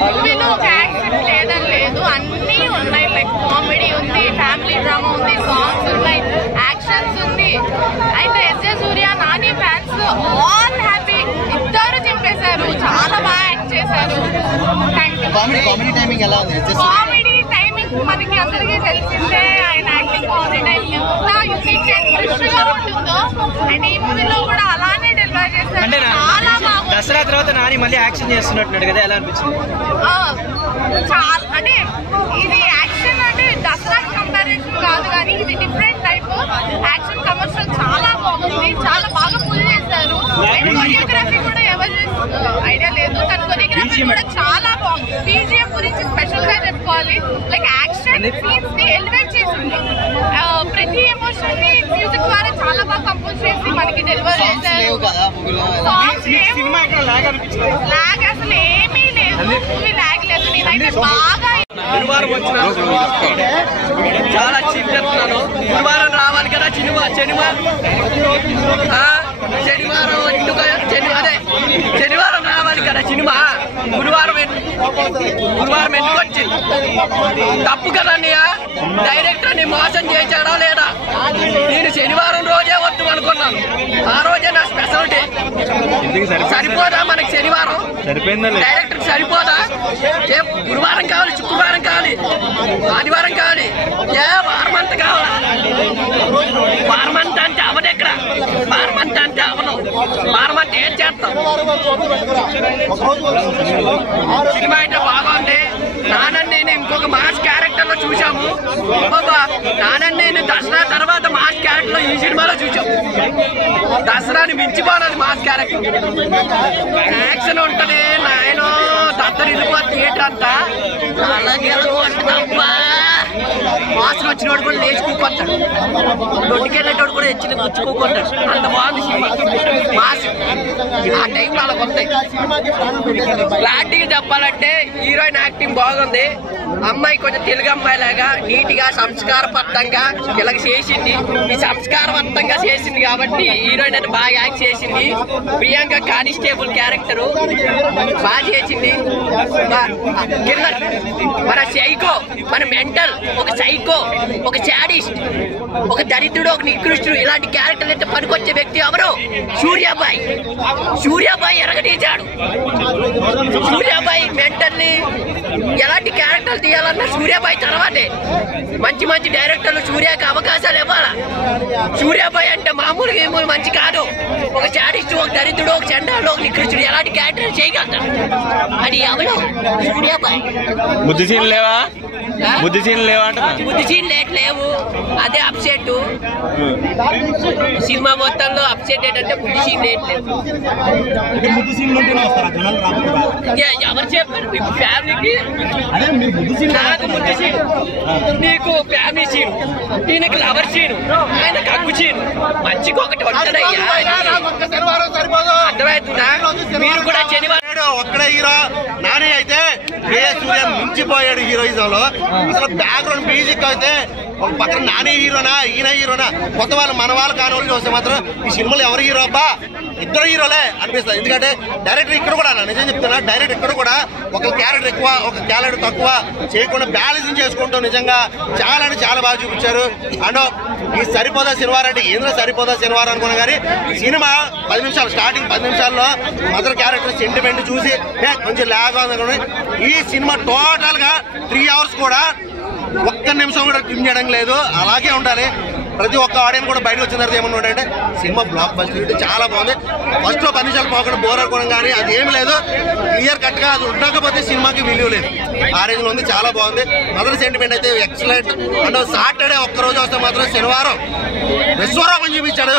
మూవీలో ఒక యాక్షన్ లేదని లేదు, అన్నీ ఉన్నాయి. లైక్ కామెడీ ఉంది, ఫ్యామిలీ డ్రామా ఉంది, సాంగ్స్ ఉన్నాయి, యాక్షన్స్ ఉంది. And SJ Surya Nani fans all happy, ఇద్దరు చింపేశారు, చాలా బాగా యాక్ట్ చేశారు. కామెడీ టైమింగ్ మనకి అందరికీ తెలిసిందే, ఆయన యాక్టింగ్ కామెడీ టైమింగ్ ఎంత యూనిక్ అండ్ ఫ్రెష్ గా ఉంటుందో. అండ్ ఈ మూవీలో కూడా అలానే డెలివర్ చేశారు. చాలా బాగుంది. దసరా తర్వాత నాని మళ్ళీ యాక్షన్ చేస్తున్నట్టున్నాడు కదా, ఎలా అనిపించింది? చాలా అంటే ఇది యాక్షన్ అంటే దసరా కంపారిజన్ కాదు, కానీ ఇది డిఫరెంట్ టైప్ యాక్షన్. కమర్షియల్ చాలా బాగుంది, చాలా బాగా ఫుల్ చేశారు. అండ్ కొరియోగ్రఫీ కూడా ఎవరు ఐడియా లేదు, కానీ కొరియోగ్రఫీ కూడా చాలా బాగుంది. బీజిఎం గురించి స్పెషల్ గా చెప్పుకోవాలి. లైక్ యాక్షన్ సీన్స్ ని ఎలివేట్ చేసింది, ప్రతి ఎమోషన్ ని మ్యూజిక్ ద్వారా చాలా బాగా కంపోజ్ చేసి మనకి డెలివర్ చేశారు. లాగ్ అసలు ఏమీ లేదు, మూవీ లాగ్ లేదు. నేనైతే బాగా గురువారం వచ్చిన చాలా చెప్తున్నాను, గురువారం రావాలి కదా. శనివారం రావాలి కదా సినిమా. గురువారం ఎందుకు వచ్చింది? తప్పు కదా అన్నయ్య, డైరెక్టర్ ని మోసం చేశాడా లేదా? నేను శనివారం రోజే వద్దు అనుకున్నాను, ఆ రోజే నా స్పెషాలిటీ. సరిపోదా మనకి శనివారం? డైరెక్టర్ సరిపోదా? గురువారం కావాలి, శుక్రవారం కావాలి, ఆదివారం కావాలి, వారమంతా కావాలా? వారమంతా అంటే అవదు, ఎక్కడ వారమంతా అంటే అవదు. వారమంతా ఏం చేస్తాం? సినిమా అయితే బాగుంది. నానని ఇంకొక మాస్ క్యారెక్టర్ లో చూసాము. నానని నేను దసరా తర్వాత మాస్ క్యారెక్టర్ లో ఈ సినిమాలో చూసాము. దసరాని మించిపోనది మాస్ క్యారెక్టర్. యాక్షన్ ఉంటది, నాయన దత్తరి థియేటర్ అంతా. అలాగే మాస్క్ వచ్చినోడు కూడా లేచి కూకొస్తాడు, దొడ్డుకెళ్ళేటోడు కూడా ఎచ్చిన కూర్చుకోకుంటాడు. అంత బాగుంది సినిమా. మాస్క్ ఆ టైంలో అలా వస్తాయి. క్లారిటీగా చెప్పాలంటే హీరోయిన్ యాక్టింగ్ బాగుంది. అమ్మాయి కొంచెం తెలుగు అమ్మాయి లాగా నీట్ గా సంస్కారబద్ధంగా ఇలాగ చేసింది. ఈ సంస్కారబద్ధంగా చేసింది కాబట్టి హీరోయిన్ అని బాగా యాక్ట్ చేసింది. ప్రియాంక కానిస్టేబుల్ క్యారెక్టర్ బాగా చేసింది. కిల్లర్ మన సైకో, మన మెంటల్, ఒక సైకో, ఒక శాడిస్ట్, ఒక దరిద్రుడు, ఒక నికృష్టుడు, ఇలాంటి క్యారెక్టర్ అయితే పనికొచ్చే వ్యక్తి ఎవరు? సూర్యాబాయ్. సూర్యాబాయ్ ఎరగదీశాడు. సూర్యాబాయ్ మెంటల్ ని ఎలాంటి క్యారెక్టర్లు తీయాలన్నా సూర్యాబాయ్ తర్వాతే. మంచి మంచి డైరెక్టర్లు సూర్యకి అవకాశాలు ఇవ్వాలా. సూర్యాబాయ్ అంటే మామూలుగా ఏమో మంచి కాదు, ఒక శాడిస్ట్, ఒక దరిద్రుడు, ఒక చండాలుడు, ఒక నికృష్టుడు, ఎలాంటి క్యారెక్టర్ చేయగలుగుతాడు. అది ఎవరు? సూర్యాబాయ్. బుద్ధి సీన్ లేవా? బుద్ధి సీన్ లేవు, అదే అప్సెట్. సినిమా మొత్తంలో అప్సెట్ ఏంటంటే బుద్ధి సీన్ లేదు. ఎవరు చెప్పారు మీకు ఫ్యామిలీకి? నాకు బుద్ధి సీన్, నీకు ఫ్యామిలీ సీన్, దీనికి లవర్ సీన్, ఆయన కగ్గు సీన్. మంచిగా ఒకటి ఉంటుందయ్యా, అర్థమవుతుందా? మీరు కూడా శనివారం ఒక్కడే హీరో నాని అయితే సూర్య మించిపోయాడు హీరోయిజం లో. అసలు బ్యాక్గ్రౌండ్ మ్యూజిక్ అయితే ఒక పక్కన నాని హీరోనా, ఈయన హీరోనా, కొత్త వాళ్ళు మన వాళ్ళు కాని వాళ్ళు చూస్తే మాత్రం ఈ సినిమాలో ఎవరు హీరో అబ్బా, ఇద్దరు హీరోలే అనిపిస్తుంది. ఎందుకంటే డైరెక్టర్ ఇక్కడ కూడా, నిజం చెప్తున్నా, డైరెక్టర్ ఇక్కడ కూడా ఒక క్యారెక్టర్ ఎక్కువ, ఒక క్యారెక్టర్ తక్కువ చేయకుండా బ్యాలెన్సింగ్ చేసుకుంటూ నిజంగా చాలా అంటే చాలా బాగా చూపించారు. అండ్ ఈ సరిపోదా శనివారం అంటే ఏంద్ర సరిపోదా శనివారం అనుకున్నా కానీ సినిమా 10 నిమిషాలు, స్టార్టింగ్ 10 నిమిషాల్లో మదర్ క్యారెక్టర్ సెంటిమెంట్ చూసి కొంచెం లాగా ఉంది. ఈ సినిమా టోటల్ గా 3 hours కూడా ఒక్క నిమిషం కూడా ట్రిమ్ చేయడం లేదు, అలాగే ఉండాలి. ప్రతి ఒక్క ఆడియన్స్ కూడా బయటకు వచ్చిన తర్వాత ఏమన్నా ఉంటే సినిమా బ్లాక్ బస్టర్ చాలా బాగుంది. ఫస్ట్ లో 10 నిమిషాలు పోకుండా బోర్ అనుకోవడం కానీ అది ఏమి లేదు, క్లియర్ కట్ గా అది ఉండకపోతే సినిమాకి విలువ లేదు. ఆ రేంజ్ లో ఉంది, చాలా బాగుంది. మదర్ సెంటిమెంట్ అయితే ఎక్సలెంట్. అండ్ సాటర్డే ఒక్కరోజు వస్తే మాత్రం శనివారం విశ్వరూపం చూపించాడు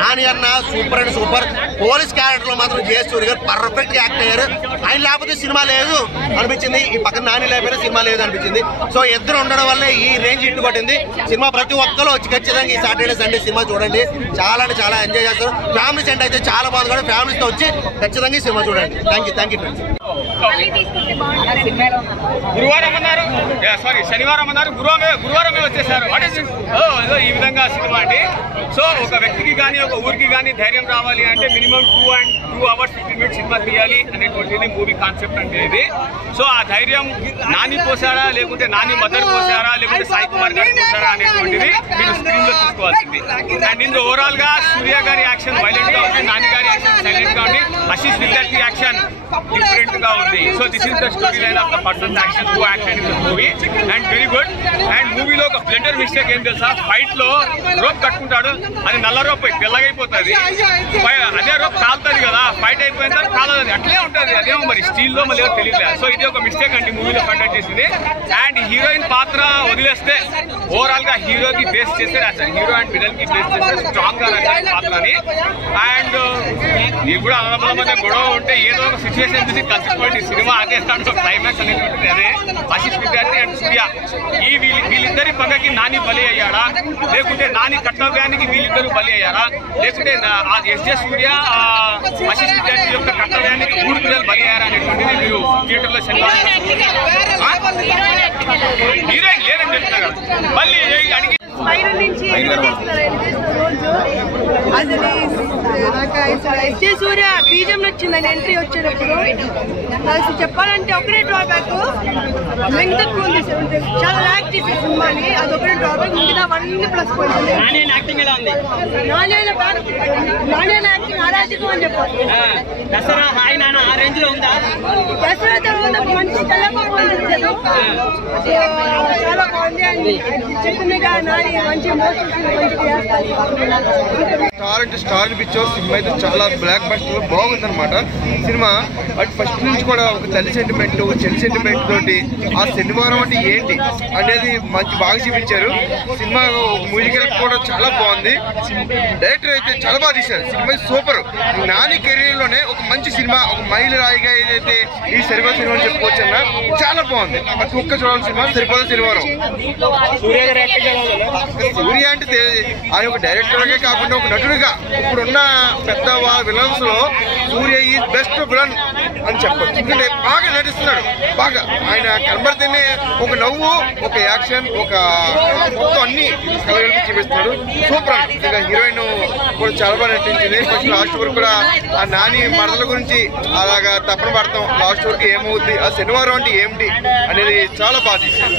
నాని అన్న. Super and super. Police character లో మాత్రం జయసూర్య గారు పర్ఫెక్ట్ యాక్ట్ అయ్యారు. ఆయన లేకపోతే సినిమా లేదు అనిపించింది, ఈ పక్కన నాని లేకపోయినా సినిమా లేదు అనిపించింది. సో ఇద్దరు ఉండడం వల్లే ఈ రేంజ్ ఇట్టు పట్టింది సినిమా. ప్రతి ఒక్కరు వచ్చి ఖచ్చితంగా ఈ సాటర్డే సండే సినిమా చూడండి, చాలా అంటే చాలా ఎంజాయ్ చేస్తారు. ఫ్యామిలీ సెంటర్ అయితే చాలా బాగుంది కూడా, ఫ్యామిలీతో వచ్చి ఖచ్చితంగా ఈ సినిమా చూడండి. Thank you. గురువారం అన్నారు, సారీ శనివారం అన్నారు, గురువారమే వచ్చేసారు. ఈ విధంగా సినిమా అండి. సో ఒక వ్యక్తికి కానీ ఒక ఊరికి కానీ ధైర్యం రావాలి అంటే మినిమం 2 hours 15 minutes సినిమా తీయాలి అనేటువంటిది మూవీ కాన్సెప్ట్ అంటే ఇది. సో ఆ ధైర్యం నాని పోసారా, లేకుంటే నాని మదర్ పోసారా, లేకుంటే సాయి కుమార్ గారు పోసారా అనేటువంటిది మీరు స్క్రీన్ లో చూసుకోవాల్సింది. అండ్ ఇందులో ఓవరాల్ గా సూర్య గారి యాక్షన్ వైలెంట్ గా ఉంది, నాని గారి యాక్షన్ సైలెంట్ గా ఉంది, ఆశీష్ విద్యార్థి యాక్షన్ డిఫరెంట్ గా ఉంది. So this is the story line of the persons action who acted in this movie and very good. And మూవీలో ఒక బ్లెండర్ మిస్టేక్ ఏం తెలుసా, ఫైట్ లో రోప్ కట్టుకుంటాడు, అది నల్ల రోప్ తెల్లగైపోతుంది, అదే రోప్ కాలుతుంది కదా, ఫైట్ అయిపోయిన తర్వాత కాలదు, అట్లే ఉంటుంది. అదేమో మరి స్టీల్ లో మళ్ళీ తెలియలేదు. సో ఇది ఒక మిస్టేక్ అండి మూవీలో కండక్ట్ చేసింది. అండ్ హీరోయిన్ పాత్ర వదిలేస్తే ఓవరాల్ గా హీరోకి బేస్ చేస్తే రాశారు, హీరో అండ్ విలన్ కి బేస్ చేస్తే స్ట్రాంగ్ గా రాశారు పాత్రని. అండ్ ఇది కూడా అన్నదమ్ముల మధ్య గొడవ ఉంటే ఏదో ఒక సిచ్యువేషన్ చూసి కలిసిపోయింది సినిమా. అదే దాంట్లో క్లైమాక్స్ అనేటువంటిది అదే. ఆశీష్ విద్యార్థి అండ్ సూర్య వీళ్ళిద్దరి పగకి నాని బలి అయ్యాడా, లేకుంటే నాని కర్తవ్యానికి వీళ్ళిద్దరూ బలి అయ్యారా, లేకుంటే ఎస్జే సూర్య ఆశీష్ విద్యార్థి యొక్క కర్తవ్యానికి 3 పిల్లలు బలి అయ్యారా అనేటువంటిది మీరు థియేటర్ లో శనివారం హీరోయిన్ లేదని చెప్తున్నారు. మళ్ళీ అడిగి ఎస్జే సూర్య బీజం నచ్చిందని ఎంట్రీ వచ్చేటప్పుడు అసలు చెప్పాలంటే ఒకటే డ్రాబ్యాక్, లెంగ్త్ తక్కువ ఉంది, చాలా లాగ్ చేసే సినిమాని, అది ఒకటే డ్రాబ్యాక్. మిగతా 1 ప్లస్ పాయింట్. నాణ్యన యాక్టింగ్ అరాజకం అని చెప్పాలి. దసరా హాయ్ నాన్న ఆ రేంజ్ లో ఉందా? దసరా తర్వాత మంచి చాలా బాగుంది. అండి చెట్టుగా నాని మంచి స్టార్ అంటే స్టార్ అనిపించావు. సినిమా అయితే చాలా బ్లాక్ బస్టర్ బాగుంది అనమాట సినిమా. బట్ ఫస్ట్ నుంచి కూడా ఒక తల్లి సెంటిమెంట్, ఒక చెల్లి సెంటిమెంట్ తోటి ఆ శనివారం అంటే ఏంటి అనేది మంచి బాగా చూపించారు. సినిమా మ్యూజికల్ కూడా చాలా బాగుంది. డైరెక్టర్ అయితే చాలా బాగా తీశారు. Cinema super. నాని కెరీర్ లోనే ఒక మంచి సినిమా, ఒక మైలు రాయిగా ఏదైతే ఈ శనివారం సినిమా అని చెప్పుకోవచ్చు అన్న, చాలా బాగుంది. ప్రతి ఒక్క చూడాల్సిన సినిమా సరిపోదు శనివారం. సూర్య అంటే ఆయన ఒక డైరెక్టర్ గా కాకుండా ఒక నటుడిగా ఇప్పుడున్న పెద్ద విలన్స్ లో సూర్య ఈ బెస్ట్ విలన్ అని చెప్పచ్చు. ఎందుకంటే బాగా నటిస్తున్నాడు. బాగా ఆయన కనబడితేనే ఒక నవ్వు, ఒక యాక్షన్, ఒక మొత్తం అన్ని కలగలిపి చూపిస్తున్నాడు. సూపర్. ఇంకా హీరోయిన్ కూడా చాలా బాగా నటించింది. ఫస్ట్ లాస్ట్ వరకు కూడా ఆ నాని మరదల గురించి అలాగా తప్పన పడతాం, లాస్ట్ వరకు ఏమవుద్ది, ఆ శనివారం అంటే ఏమిటి అనేది చాలా బాగా తీశారు.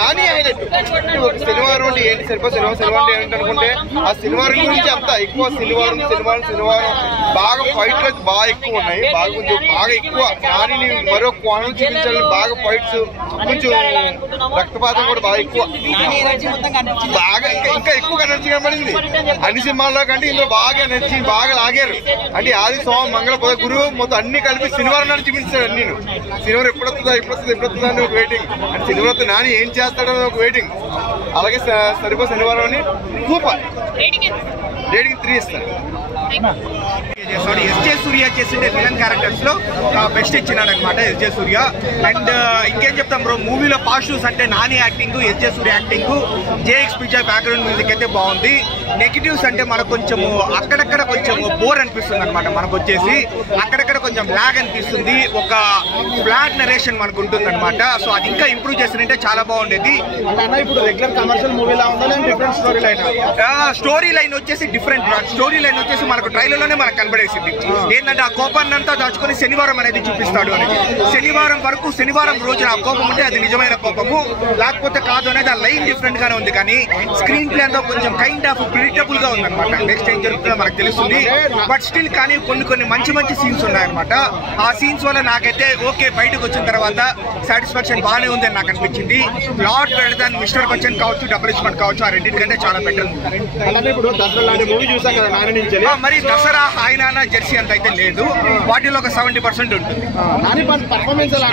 నాని హైలైట్. శనివారం అంటే ఏంటి, శనివారం అంటే ఏంటి అనుకుంటే ఆ శనివారం గురించి అంతా ఎక్కువ శనివారం బాగా ఫైట్లు అయితే బాగా ఎక్కువ ఉన్నాయి. బాగా ఎక్కువ నానిని మరో కోణం చూపించాలని బాగా ఫైట్స్, కొంచెం రక్తపాతం కూడా బాగా ఎక్కువ, బాగా ఇంకా ఎక్కువ ఎనర్జీ కనబడింది. అన్ని సినిమాల్లో కంటే ఇందులో బాగా ఎనర్జీ బాగా లాగారు. అంటే ఆది సోమ మంగళ గురువు మొత్తం అన్ని కలిపి శనివారం నాడు చూపించాడు. అన్ని శనివారం ఎప్పుడొస్తుందా అని ఒక వెయిటింగ్, అంటే శనివారం నాని ఏం చేస్తాడని ఒక వెయిటింగ్. అలాగే సరిపో శనివారం అని సూపర్. రేటింగ్ 3 ఇస్తాను. ఎస్జే సూర్య చేసిండే విలన్ క్యారెక్టర్స్ లో బెస్ట్ ఇచ్చినాడు అనమాట ఎస్జే సూర్య. అండ్ ఇంకేం చెప్తాం బ్రో, మూవీలో పాజిటివ్స్ అంటే Nani acting, SJ Suryah acting, Jakes picture background music అయితే బాగుంది. నెగిటివ్స్ అంటే మనకు కొంచెము అక్కడక్కడ కొంచెం బోర్ అనిపిస్తుంది అనమాట. మనకు వచ్చేసి అక్కడక్కడ కొంచెం లాగ్ అనిపిస్తుంది, ఒక ఫ్లాట్ నరేషన్ మనకు ఉంటుంది అనమాట. సో అది ఇంకా ఇంప్రూవ్ చేస్తుంటే చాలా బాగుండేది. ఇప్పుడు రెగ్యులర్ కమర్షియల్ మూవీలా ఉందా, different story line? Story line వచ్చేసి డిఫరెంట్. స్టోరీ లైన్ వచ్చేసి మనకు ట్రైలర్ లోనే మనకు కనబడేసింది. ఏంటంటే ఆ కోపాన్ని అంతా దాచుకొని శనివారం అనేది చూపిస్తాడు అనేది. శనివారం వరకు, శనివారం రోజున ఆ కోపం ఉంటే అది నిజమైన కోపము, లేకపోతే కాదు అనేది ఆ లైన్ డిఫరెంట్ గానే ఉంది. కానీ స్క్రీన్ ప్లే అంతా కొంచెం కైండ్ ఆఫ్ ప్రిడిక్టబుల్ గా ఉంది అనమాట. నెక్స్ట్ ఏం జరుగుతుందో మనకు తెలుస్తుంది. బట్ స్టిల్ కానీ కొన్ని మంచి సీన్స్ ఉన్నాయన్నమాట. ఆ సీన్స్ వల్ల నాకైతే ఓకే, బయటకు వచ్చిన తర్వాత సాటిస్ఫాక్షన్ బాగానే ఉంది అని నాకు అనిపించింది. Lot better than mister Bachchan కావచ్చు, డబుల్ ఇస్మార్ట్ కావచ్చు, ఆ రెండింటికంటే చాలా బెటర్. మరి దసరా హాయ్ నాన్న జెర్సీ అంత అయితే లేదు, వాటిలో ఒక 70% ఉంటుంది.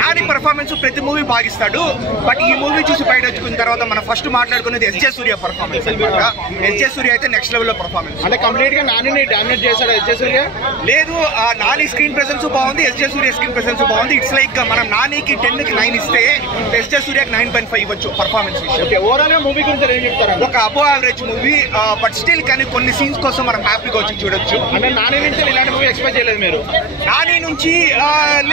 నాని పర్ఫార్మెన్స్ ప్రతి మూవీ భాగిస్తాడు. బట్ ఈ మూవీ చూసి బయట వచ్చుకున్న తర్వాత మనం ఫస్ట్ మాట్లాడుకునేది ఎస్జే సూర్య పర్ఫార్మెన్స్ అనమాట. ఎస్జే సూర్య అయితే నెక్స్ట్ లెవెల్ లో పర్ఫార్మెన్స్. అంటే కంప్లీట్ గా నాని డామినేట్ చేశాడు ఎస్జే సూర్య? లేదు, నాని స్క్రీన్ ప్రెసెన్స్ బాగుంది, ఎస్జే సూర్య స్క్రీన్ ప్రెసెన్స్ బాగుంది. ఇట్స్ లైక్ మనం నానికి 10 కి 9 ఇస్తే ఎస్జే సూర్యకి 9.5 ఇవ్వచ్చు పర్ఫార్మెన్స్ విషయం. ఓవరాల్ మూవీ గురించి ఏం చెప్తారు? ఒక అబో యావరేజ్ మూవీ, బట్ స్టిల్ కానీ కొన్ని సీన్స్ కోసం మనం హ్యాపీగా వచ్చి చూడొచ్చు. అంటే నాని నుంచి ఇలాంటి మూవీ ఎక్స్పెక్ట్ చేయలేదు మీరు? నాని నుంచి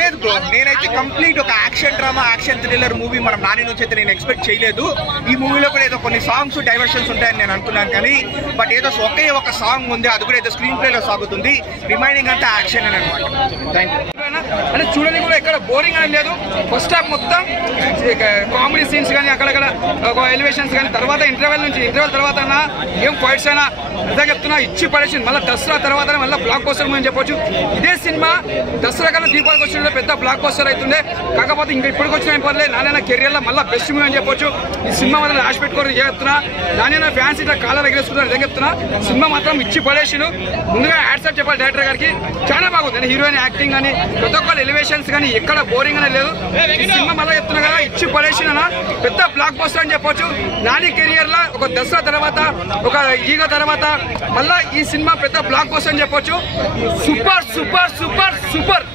లేదు బ్రో, నేనైతే కంప్లీట్ ఒక action drama, action thriller movie మనం నాని నుంచి అయితే నేను ఎక్స్పెక్ట్ చేయలేదు. ఈ మూవీలో కూడా ఏదో కొన్ని సాంగ్స్ డైవర్షన్స్ ఉంటాయని నేను అనుకున్నాను, కానీ బట్ ఏదో ఒకే ఒక సాంగ్ ఉంది, అది కూడా ఏదో స్క్రీన్ ప్లేలో సాగుతుంది. రిమైనింగ్ అంతా యాక్షన్ అని అనమాట. Thank you. అంటే చూడని కూడా ఎక్కడ బోరింగ్ అని లేదు. ఫస్ట్ హాఫ్ మొత్తం కామెడీ సీన్స్ కానీ అక్కడక్కడ ఎలివేషన్స్ కానీ, తర్వాత ఇంటర్వెల్ తర్వాత ఏం ఫైట్స్ అయినా అదే చెప్తున్నా ఇచ్చి పడేసింది. మళ్ళీ దసరా తర్వాత మళ్ళీ బ్లాక్ బస్టర్ అని చెప్పొచ్చు. ఇదే సినిమా దసరా కన్నా దీపావళికి వచ్చిన పెద్ద బ్లాక్ బస్టర్ అవుతుండే. కాకపోతే ఇంకా ఇప్పటికి వచ్చిన పర్లేదు, నాన్న కెరియర్లో మళ్ళీ బెస్ట్ మూవీ అని చెప్పొచ్చు. ఈ సినిమా మాత్రం రాసి పెట్టుకోవడం చెప్తున్నా. నాన్న ఫ్యాన్స్ ఇట్లా కాలర్ ఎగరేసుకుంటారు అదే చెప్తున్నా. సినిమా మాత్రం ఇచ్చి పడేసిండు. ముందుగా యాడ్సప్ చెప్పాలి డైరెక్టర్ గారికి, చాలా బాగుంది. హీరోయిన్ యాక్టింగ్ కానీ ప్రతి ఒక్కరు ఎలివేషన్స్ కానీ ఎక్కడ బోరింగ్ అనేది లేదు. ఈ సినిమా మళ్ళీ చెప్తున్నా కదా, ఇచ్చి పడేసిన పెద్ద బ్లాక్ బస్టర్ అని చెప్పొచ్చు. నాని కెరియర్ లో ఒక దసరా తర్వాత, ఒక ఈగ తర్వాత మళ్ళా ఈ సినిమా పెద్ద బ్లాక్ బస్టర్ అని చెప్పొచ్చు. Super super super super.